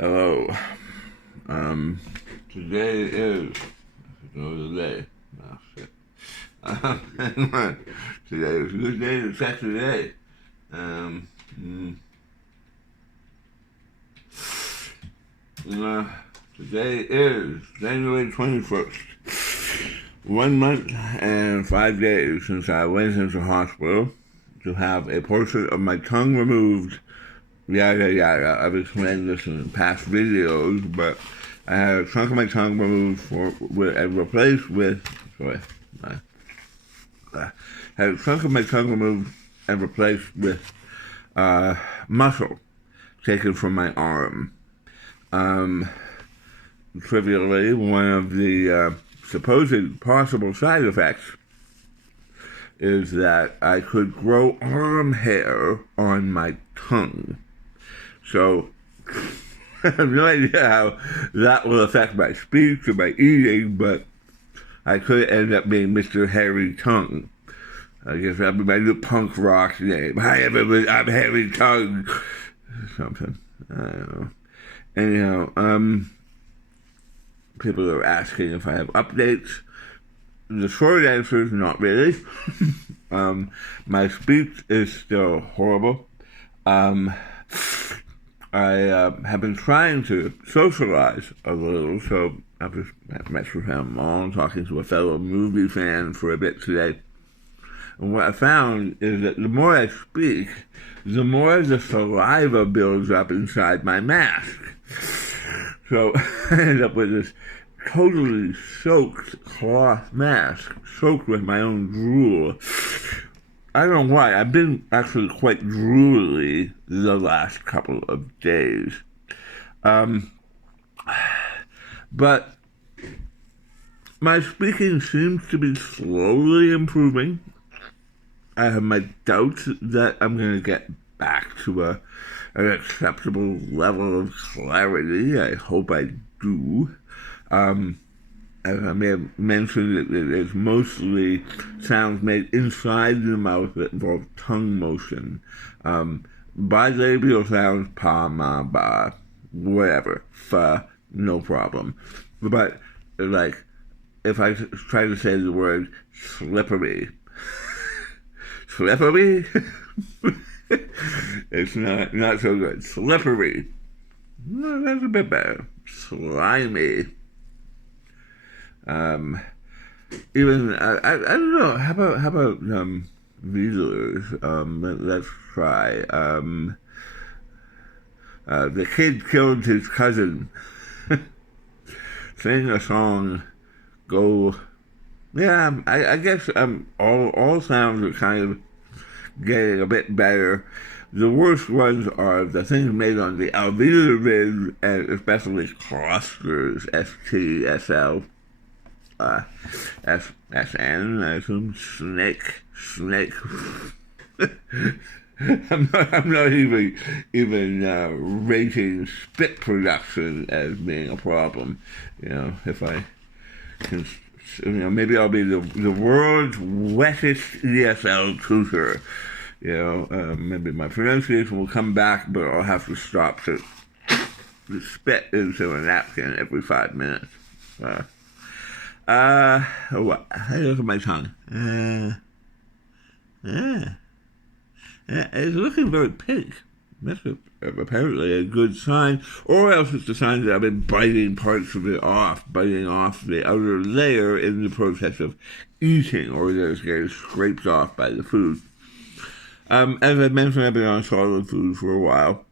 Hello. Today is today. Oh shit. Today is a good day to check today. Um, mm, Today is January 21st. 1 month and 5 days since I went into hospital to have a portion of my tongue removed. Yada yada. I've explained this in past videos, but I had a chunk of my tongue removed and replaced with. Sorry, had a chunk of my tongue removed and replaced with muscle taken from my arm. Trivially, one of the supposed possible side effects is that I could grow arm hair on my tongue. So, I have no idea how that will affect my speech or my eating, but I could end up being Mr. Hairy Tongue. I guess that'd be my new punk rock name. Hi everybody, I'm Hairy Tongue. Something. I don't know. Anyhow, people are asking if I have updates. The short answer is not really. My speech is still horrible. I have been trying to socialize a little, so I've just met with him all, talking to a fellow movie fan for a bit today. And what I found is that the more I speak, the more the saliva builds up inside my mask. So I end up with this totally soaked cloth mask, soaked with my own drool. I don't know why. I've been actually quite drooly the last couple of days. But my speaking seems to be slowly improving. I have my doubts that I'm going to get back to an acceptable level of clarity. I hope I do. As I may have mentioned, it's mostly sounds made inside the mouth that involve tongue motion. Bilabial sounds, pa, ma, ba, whatever, fa, no problem. But, like, if I try to say the word slippery, slippery? It's not so good. Slippery. No, that's a bit better. Slimy. Even I don't know. How about Weaselers? Let's try. The kid killed his cousin. Sing a song. Go. Yeah, I guess all sounds are kind of getting a bit better. The worst ones are the things made on the alveolar ridge, and especially clusters, ST, SN, I assume, snake. I'm not even rating spit production as being a problem. If I can, maybe I'll be the world's wettest ESL truther. Maybe my pronunciation will come back, but I'll have to stop to spit into a napkin every 5 minutes. What? Hey, look at my tongue. Yeah, it's looking very pink. That's apparently a good sign, or else it's a sign that I've been biting parts of it off, biting off the outer layer in the process of eating, or that it's getting scraped off by the food. As I mentioned, I've been on solid food for a while.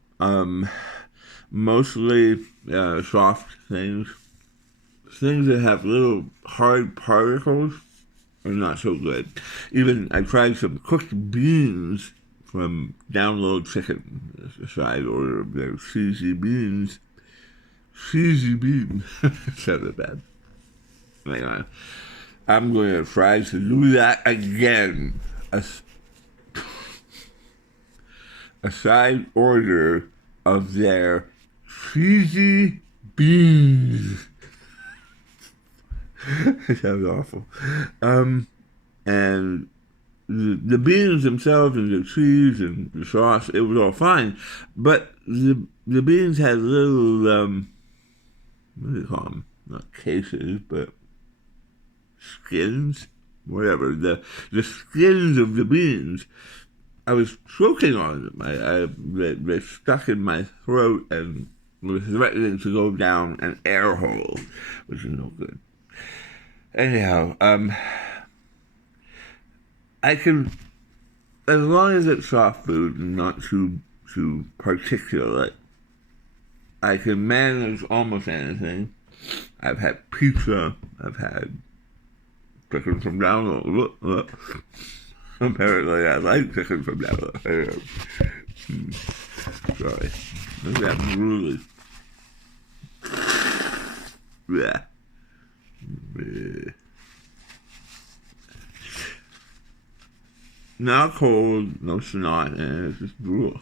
Mostly soft things. Things that have little hard particles are not so good. Even I tried some cooked beans from Download Chicken, the side order of their cheesy beans. Cheesy beans. Sounded bad. Anyway, I'm going to try to do that again. A side order of their cheesy beans. It sounds awful. And the beans themselves and the cheese and the sauce, it was all fine. But the beans had little, what do you call them? Not cases, but skins, whatever. The skins of the beans, I was choking on them. They stuck in my throat and was threatening to go down an air hole, which is no good. Anyhow, I can, as long as it's soft food and not too particulate, I can manage almost anything. I've had pizza. I've had chicken from down below. Apparently, I like chicken from down below. Sorry. Look at that drooly. Yeah. Not cold, no snot, and it's just drool.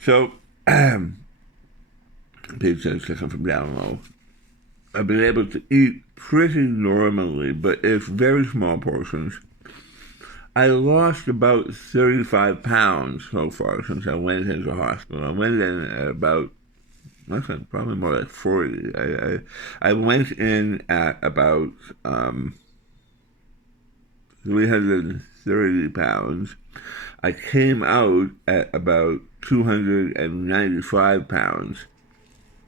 So, pizza and chicken from down low. I've been able to eat pretty normally, but it's very small portions. I lost about 35 pounds so far since I went into the hospital. I went in at about, I think probably more like 40. I went in at about 330 pounds. I came out at about 295 pounds.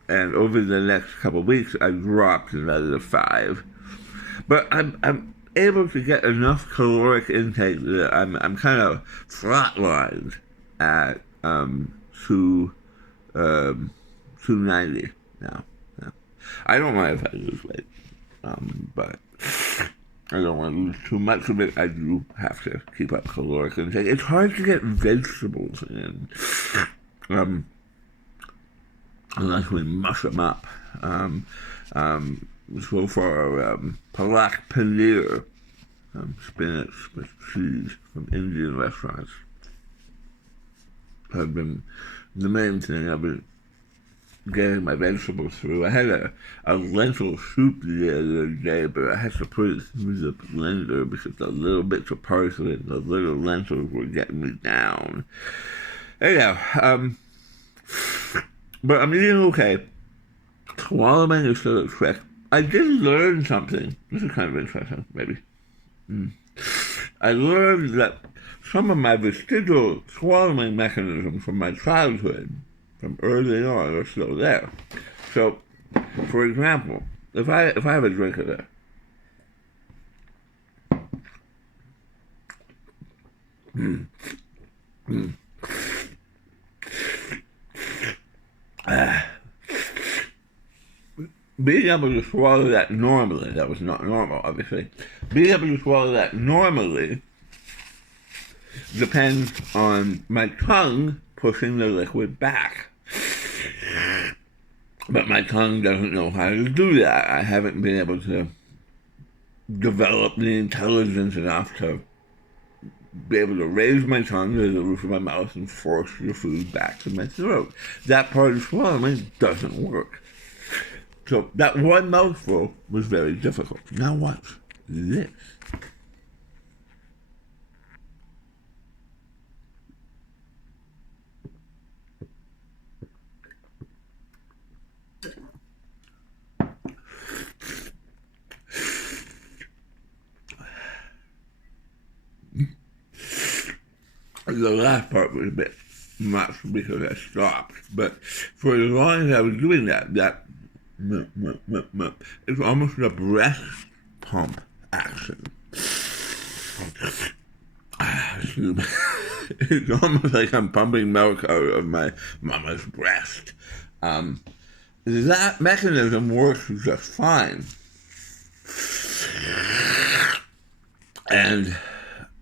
And over the next couple of weeks, I dropped another 5. But I'm able to get enough caloric intake that I'm kind of flatlined at 290 now. Yeah. I don't mind if I lose weight, but I don't want to lose too much of it. I do have to keep up caloric intake. It's hard to get vegetables in, unless we mush them up. So far, palak paneer, spinach with cheese from Indian restaurants, have been the main thing I've been getting my vegetables through. I had a lentil soup the other day, but I had to put it through the blender because the little bits of parsley and the little lentils were getting me down. Anyhow, but I'm eating okay. Swallowing is still a trick. I did learn something. This is kind of interesting, maybe. I learned that some of my vestigial swallowing mechanisms from my childhood, from early on, are still there. So, for example, if I have a drink of this, being able to swallow that normally, that was not normal, obviously, being able to swallow that normally depends on my tongue pushing the liquid back. But my tongue doesn't know how to do that. I haven't been able to develop the intelligence enough to be able to raise my tongue to the roof of my mouth and force the food back to my throat. That part of swallowing doesn't work. So that one mouthful was very difficult. Now watch this. The last part was a bit much because I stopped, but for as long as I was doing that it's almost a breast pump action. It's almost like I'm pumping milk out of my mama's breast. That mechanism works just fine. And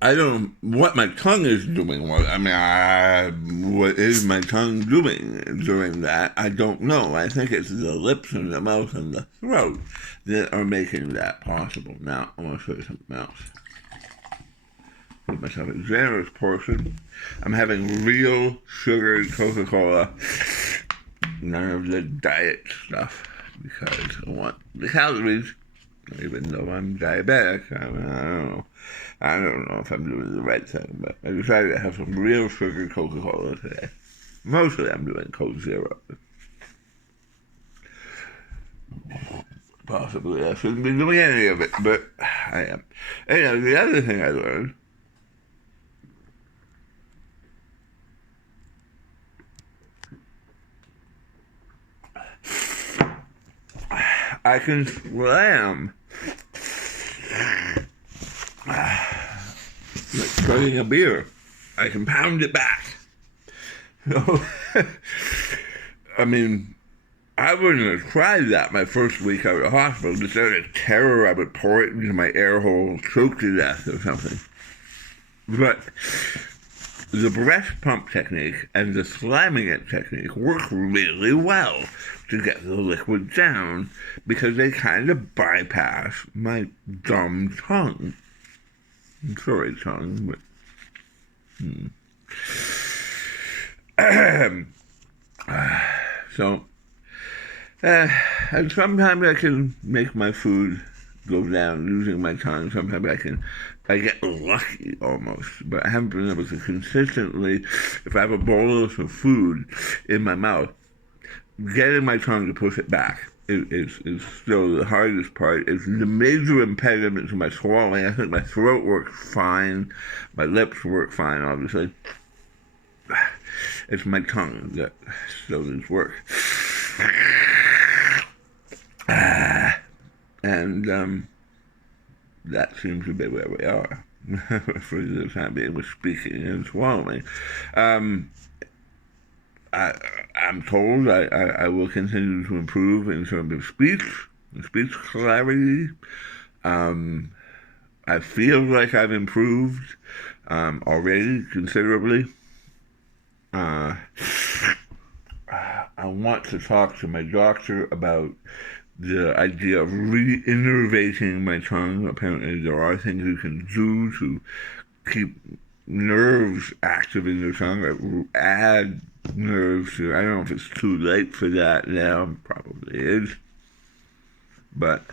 I don't know what my tongue is doing. What is my tongue doing during that? I don't know. I think it's the lips and the mouth and the throat that are making that possible. Now, I want to show you something else. Give myself a generous portion. I'm having real sugared Coca-Cola. None of the diet stuff, because I want the calories even though I'm diabetic. I mean, I don't know if I'm doing the right thing, but I decided to have some real sugar Coca-Cola today. Mostly I'm doing Coke Zero. Possibly I shouldn't be doing any of it, but I am. Anyway, the other thing I learned, I can slam like chugging a beer. I can pound it back. So, I mean, I wouldn't have tried that my first week out of the hospital. Just out of terror, I would pour it into my air hole, choke to death or something. But the breast pump technique and the slamming it technique work really well to get the liquid down because they kind of bypass my dumb tongue. I'm sorry, tongue, but... So, and sometimes I can make my food go down using my tongue. Sometimes I get lucky almost, but I haven't been able to consistently, if I have a bolus of food in my mouth, getting my tongue to push it back is still the hardest part. It's the major impediment to my swallowing. I think my throat works fine, my lips work fine, obviously. It's my tongue that still needs work. And that seems to be where we are for the time being with speaking and swallowing. I'm told I will continue to improve in terms of speech clarity. I feel like I've improved already considerably. I want to talk to my doctor about the idea of re-innervating my tongue. Apparently there are things you can do to keep nerves active in your tongue, or add nerves to. I don't know if it's too late for that now. Probably is. But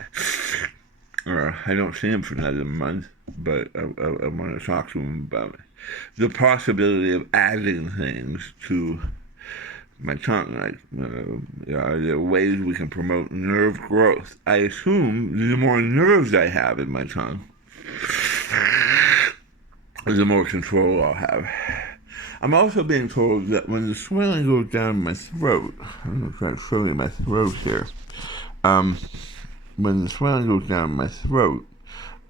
I don't see him for another month, but I want to talk to him about the possibility of adding things to my tongue. Like, are there ways we can promote nerve growth? I assume the more nerves I have in my tongue, the more control I'll have. I'm also being told that when the swelling goes down my throat, I'm going to try to show you my throat here. When the swelling goes down my throat,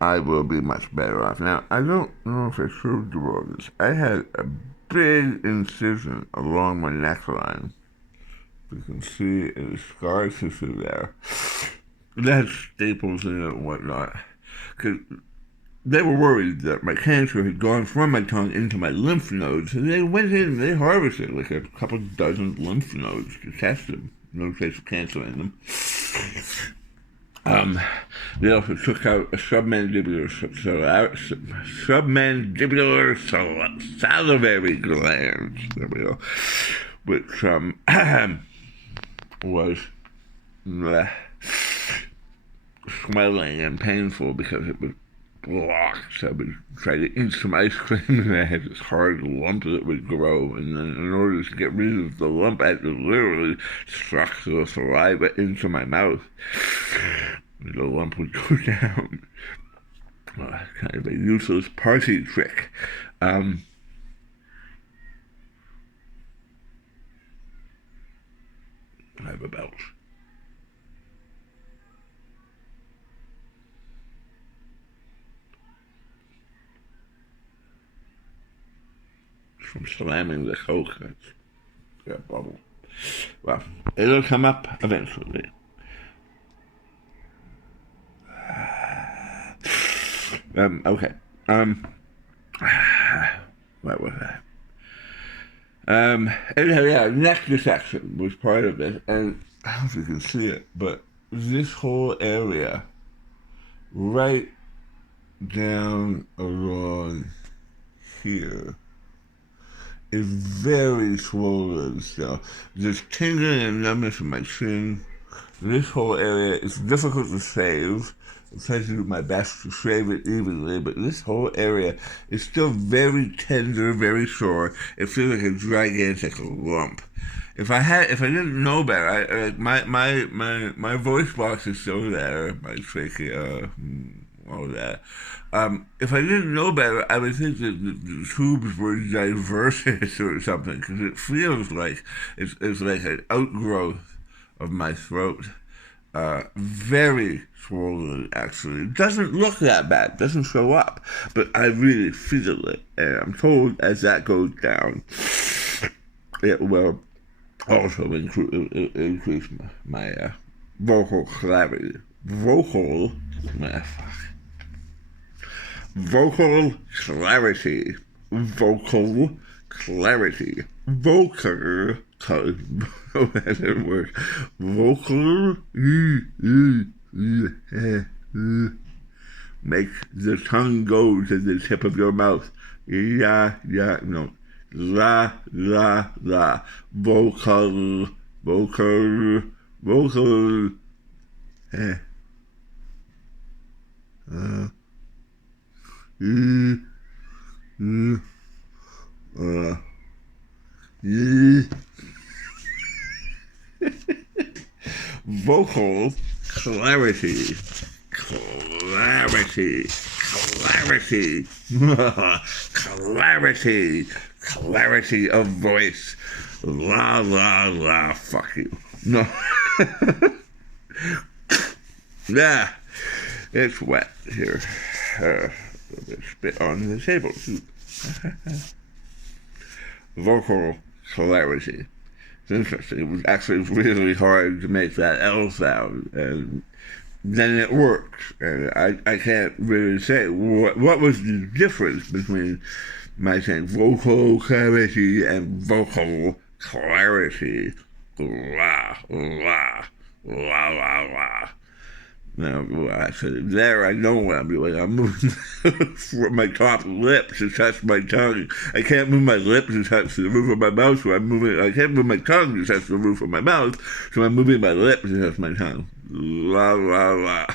I will be much better off. Now, I don't know if I showed you all this. I had a big incision along my neckline. You can see the scar tissue there. It had staples in it and whatnot. Because they were worried that my cancer had gone from my tongue into my lymph nodes, and they went in and they harvested like a couple dozen lymph nodes to test them. No trace of cancer in them. They also took out a submandibular salivary gland, there we go, which was swelling and painful because it was blocked. So I would try to eat some ice cream and I had this hard lump that would grow, and then in order to get rid of the lump I had to literally suck the saliva into my mouth. The lump would go down. Kind of a useless party trick. I have a belt. From slamming the Coke, that's that bubble. Well, it'll come up eventually. Okay. What was that? Anyhow, yeah, neck dissection was part of it, and I don't know if you can see it, but this whole area, right down along here, is very swollen. So there's tingling and numbness in my chin. This whole area is difficult to shave. I try to do my best to shave it evenly, but this whole area is still very tender, very sore. It feels like a gigantic lump. If I didn't know better, my voice box is still there, my trachea, all that. If I didn't know better, I would think that the tubes were diverted or something, because it feels like it's like an outgrowth of my throat. Very swollen, actually. It doesn't look that bad, doesn't show up, but I really feel it, and I'm told as that goes down, it will also increase my vocal clarity. Vocal clarity. Vocal clarity. Vocal. Oh, that didn't work. Vocal. Make the tongue go to the tip of your mouth. No. La. Vocal. Vocal clarity. Clarity of voice. La, fuck you. No. Yeah, it's wet here. A bit spit on the table, too. Vocal clarity. It's interesting. It was actually really hard to make that L sound, and then it worked. And I can't really say what was the difference between my saying vocal clarity and vocal clarity. La. Now, actually, there I know what I'm doing. I'm moving my top lip to touch my tongue. I can't move my lip to touch the roof of my mouth, so I can't move my tongue to touch the roof of my mouth, so I'm moving my lip to touch my tongue. La.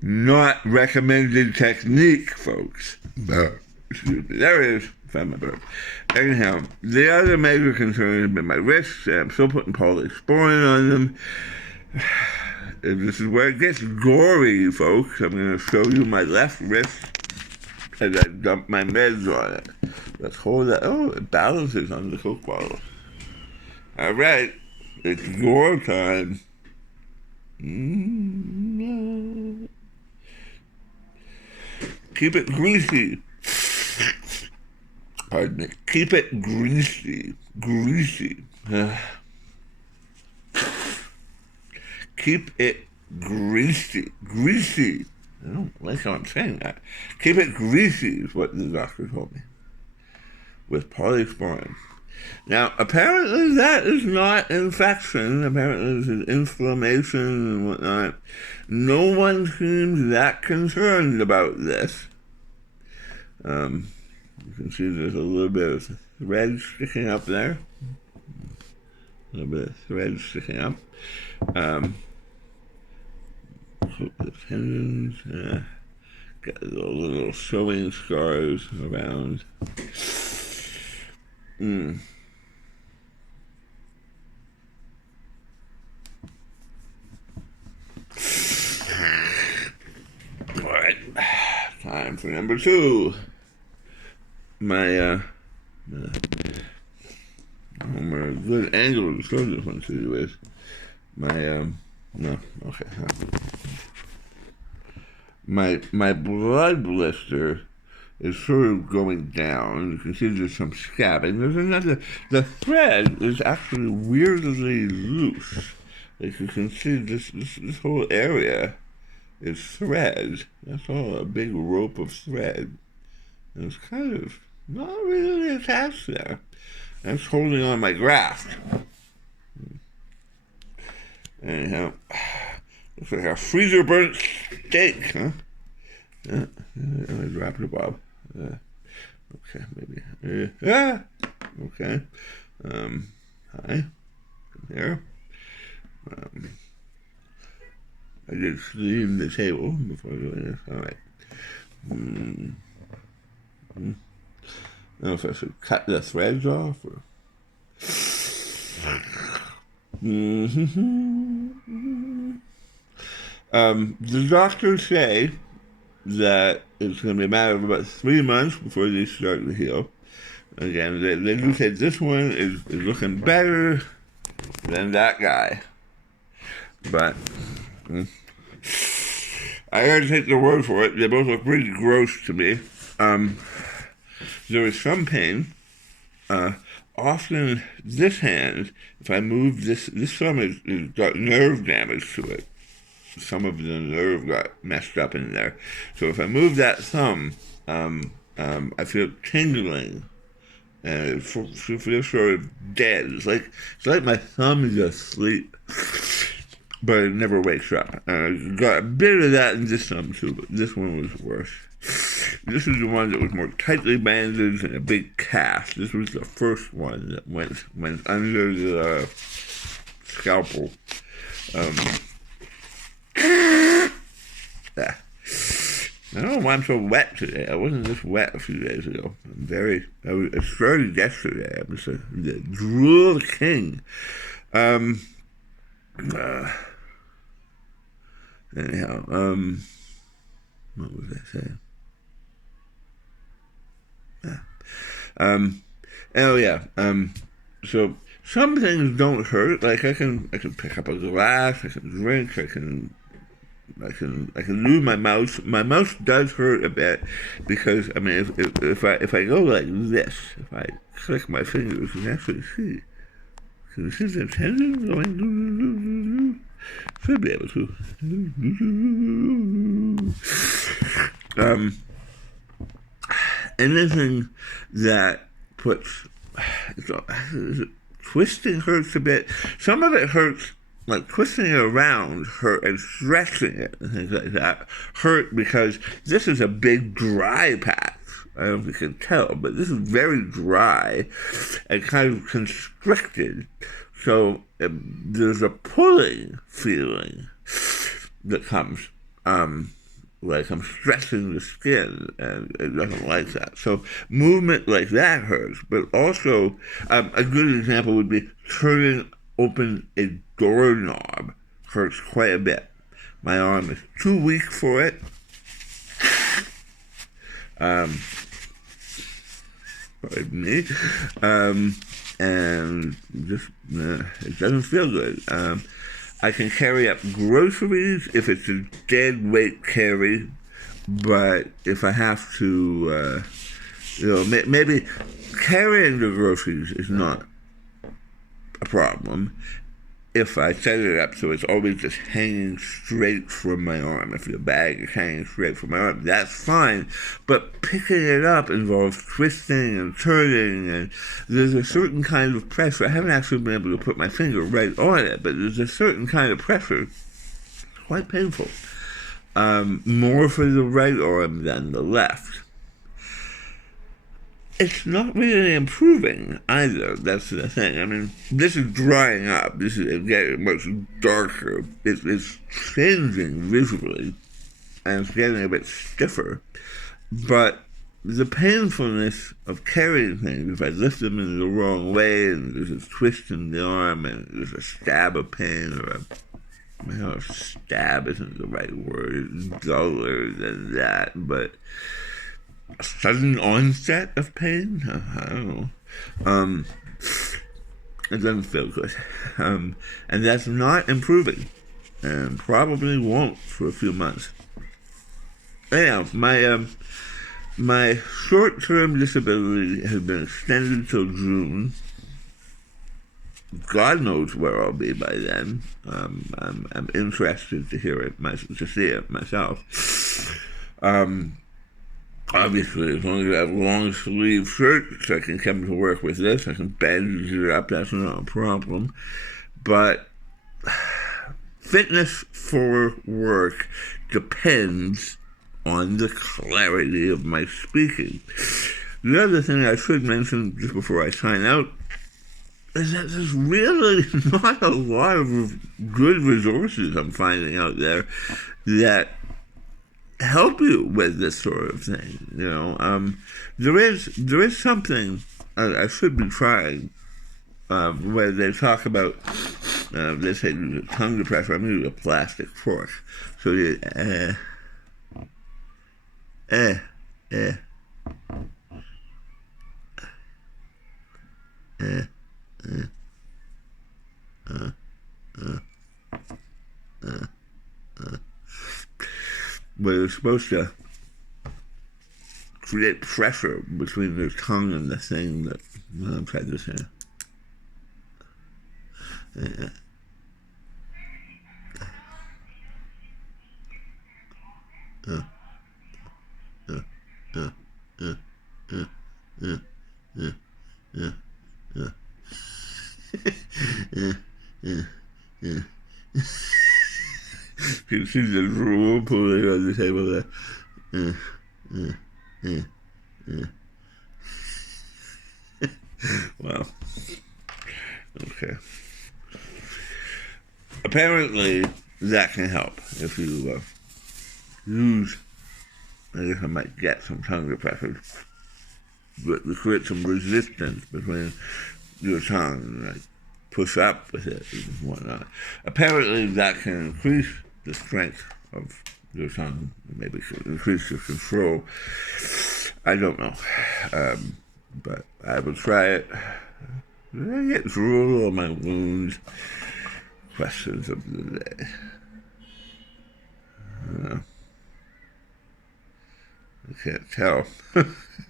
Not recommended technique, folks. Excuse me. There it is. Found my burp. Anyhow, the other major concern has been my wrists. I'm still putting polysporin on them. This is where it gets gory, folks. I'm going to show you my left wrist as I dump my meds on it. Let's hold that. Oh, it balances on the Coke bottle. All right. It's gore time. Keep it greasy. Pardon me. Keep it greasy. Keep it greasy. I don't like how I'm saying that. Keep it greasy is what the doctor told me. With polysporin. Now, apparently that is not infection. Apparently this is inflammation and whatnot. No one seems that concerned about this. You can see there's a little bit of thread sticking up there. A little bit of thread sticking up. The tendons, got little sewing scars around. Alright, time for number 2. My, I'm a good angle to show this one to you with. My blood blister is sort of going down. You can see there's some scabbing. There's another. The thread is actually weirdly loose. Like you can see, this whole area is thread. That's all a big rope of thread. And it's kind of not really attached there. That's holding on my graft. Anyhow, looks like a freezer burnt steak, huh? Yeah, I dropped the bob. Okay, maybe. Okay. Hi. Come here. I did clean the table before doing this. All right. I don't know if I should cut the threads off or. The doctors say that it's going to be a matter of about 3 months before they start to heal. Again, they do say this one is looking better than that guy. But I gotta take their word for it. They both look pretty gross to me. There is some pain. Often this hand, if I move this thumb has got nerve damage to it. Some of the nerve got messed up in there. So if I move that thumb, I feel tingling. And it feels sort of dead. It's like my thumb is asleep, but it never wakes up. Got a bit of that in this thumb too, but this one was worse. This is the one that was more tightly bandaged and a big cast. This was the first one that went under the scalpel. Yeah. I don't know why I'm so wet today. I wasn't this wet a few days ago. It started yesterday. I was the drool king. Anyhow, what was I saying? So some things don't hurt. Like I can pick up a glass. I can drink. I can move my mouse. My mouse does hurt a bit because if I go like this, if I click my fingers, you can actually see. Can you see the tendon going? Should be able to. Anything that puts twisting hurts a bit. Some of it hurts. Like twisting it around hurt and stretching it and things like that hurt because this is a big dry patch. I don't know if you can tell, but this is very dry and kind of constricted. So there's a pulling feeling that comes, like I'm stretching the skin, and it doesn't like that. So movement like that hurts, but also a good example would be turning open a doorknob hurts quite a bit. My arm is too weak for it. Pardon me. And just it doesn't feel good. I can carry up groceries if it's a dead weight carry, but if I have to, maybe carrying the groceries is not a problem if I set it up so it's always just hanging straight from my arm. If the bag is hanging straight from my arm, that's fine. But picking it up involves twisting and turning, and there's a certain kind of pressure. I haven't actually been able to put my finger right on it, but there's a certain kind of pressure. It's quite painful. More for the right arm than the left. It's not really improving either. That's the thing. I mean, this is drying up. This is getting much darker. It's changing visually, and it's getting a bit stiffer. But the painfulness of carrying things, if I lift them in the wrong way, and there's a twist in the arm, and there's a stab of pain, stab isn't the right word. It's duller than that, but a sudden onset of pain? I don't know. It doesn't feel good. And that's not improving. And probably won't for a few months. Anyhow, my short-term disability has been extended till June. God knows where I'll be by then. I'm interested to hear it, to see it myself. Obviously, as long as I have long sleeve shirts, I can come to work with this. I can bandage it up. That's not a problem. But fitness for work depends on the clarity of my speaking. The other thing I should mention just before I sign out is that there's really not a lot of good resources I'm finding out there that help you with this sort of thing. There is something I should be trying where they talk about. They say tongue depressor. I'm going to use a plastic fork. So you where you're supposed to create pressure between your tongue and the thing that. I'll try this here. You see the drool pulling on the table there. Wow. Okay. Apparently, that can help if you use. I guess I might get some tongue depressors, but you create some resistance between your tongue and like push up with it and whatnot. Apparently, that can increase the strength of your tongue, maybe increase your control. I don't know, but I will try it. Did I get drool on my wounds? Questions of the day. I can't tell.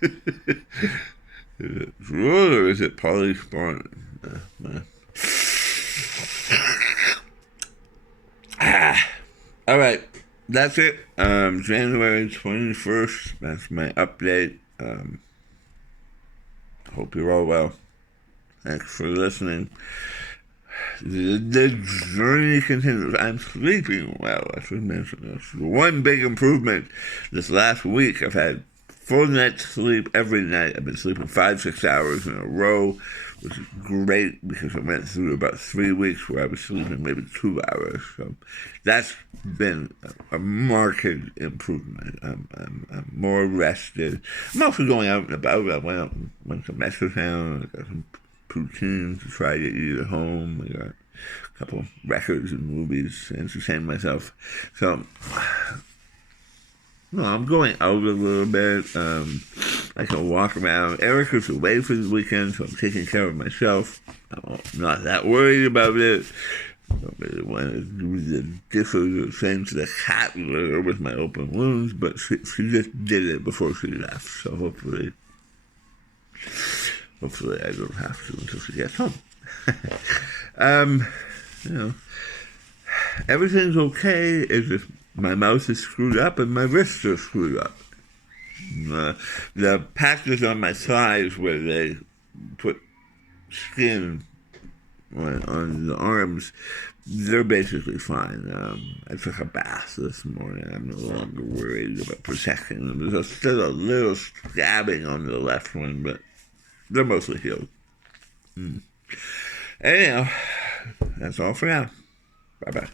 Is it drool or is it polyspawn? All right, that's it. January 21st. That's my update. Hope you're all well. Thanks for listening. The journey continues. I'm sleeping well. I should mention this. One big improvement this last week. I've had full night's sleep every night. I've been sleeping 5-6 hours in a row, which is great because I went through about 3 weeks where I was sleeping maybe 2 hours. So that's been a marked improvement. I'm more rested. I'm also going out and about. I went to Metrotown. I got some poutine to try to eat at home. I got a couple records and movies to entertain myself. So, I'm going out a little bit. I can walk around. Erica's away for the weekend, so I'm taking care of myself. I'm not that worried about it. I don't really want to do the dishes or change the cat litter with my open wounds, but she just did it before she left, so hopefully I don't have to until she gets home. Everything's okay. It's just my mouth is screwed up and my wrists are screwed up. The patches on my thighs where they put skin on the arms, they're basically fine. I took a bath this morning. I'm no longer worried about protecting them. There's still a little scabbing on the left one, but they're mostly healed. Anyhow, that's all for now. Bye-bye.